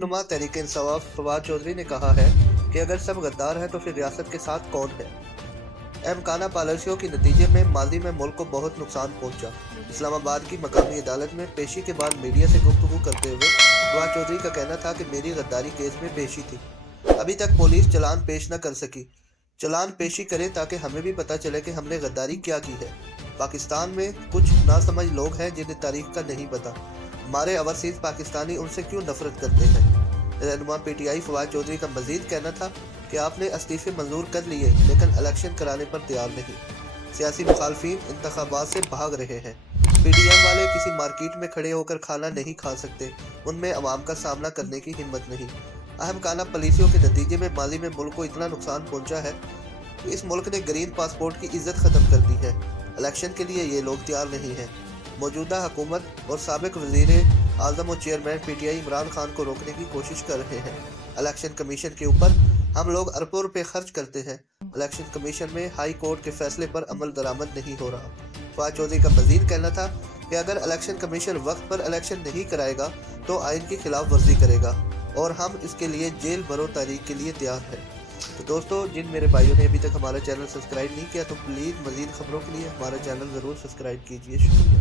नुमा तहरीक इंसाफ फवाद चौधरी ने कहा है कि अगर सब गद्दार हैं तो फिर रियासत के साथ कौन है। अहमकाना पॉलिसियों के नतीजे में माजी में मुल्क को बहुत नुकसान पहुंचा। इस्लामाबाद की मकामी अदालत में पेशी के बाद मीडिया से गुफ्तगू करते हुए फवाद चौधरी का कहना था कि मेरी गद्दारी केस में पेशी थी। अभी तक पुलिस चलान पेश न कर सकी। चलान पेशी करें ताकि हमें भी पता चले कि हमने गद्दारी क्या की है। पाकिस्तान में कुछ नासमझ लोग हैं जिन्हें तारीख का नहीं पता। हमारे ओवरसीज पाकिस्तानी उनसे क्यों नफरत करते हैं। रहनुमा पीटीआई फवाद चौधरी का मजीद कहना था कि आपने इस्तीफे मंजूर कर लिए लेकिन इलेक्शन कराने पर तैयार नहीं। सियासी मुखालफिन इंतखाबात से भाग रहे हैं। पीडीएम वाले किसी मार्केट में खड़े होकर खाना नहीं खा सकते, उनमें अवाम का सामना करने की हिम्मत नहीं। अहमकाना पॉलिसियों के नतीजे में माजी में मुल्क को इतना नुकसान पहुंचा है कि इस मुल्क ने ग्रीन पासपोर्ट की इज्जत ख़त्म कर दी है। इलेक्शन के लिए ये लोग तैयार नहीं हैं। मौजूदा हुकूमत और साबिक वज़ीर आज़म और चेयरमैन पीटीआई इमरान खान को रोकने की कोशिश कर रहे हैं। इलेक्शन कमीशन के ऊपर हम लोग अरबों रुपए खर्च करते हैं। इलेक्शन कमीशन में हाई कोर्ट के फैसले पर अमल दरामद नहीं हो रहा। फवाद चौधरी का मजीद कहना था कि अगर इलेक्शन कमीशन वक्त पर इलेक्शन नहीं कराएगा तो आइन की खिलाफ वर्जी करेगा और हम इसके लिए जेल भरो तारीख के लिए तैयार हैं। तो दोस्तों, जिन मेरे भाइयों ने अभी तक हमारा चैनल सब्सक्राइब नहीं किया तो प्लीज़ मज़ीद खबरों के लिए हमारा चैनल ज़रूर सब्सक्राइब कीजिए। शुक्रिया।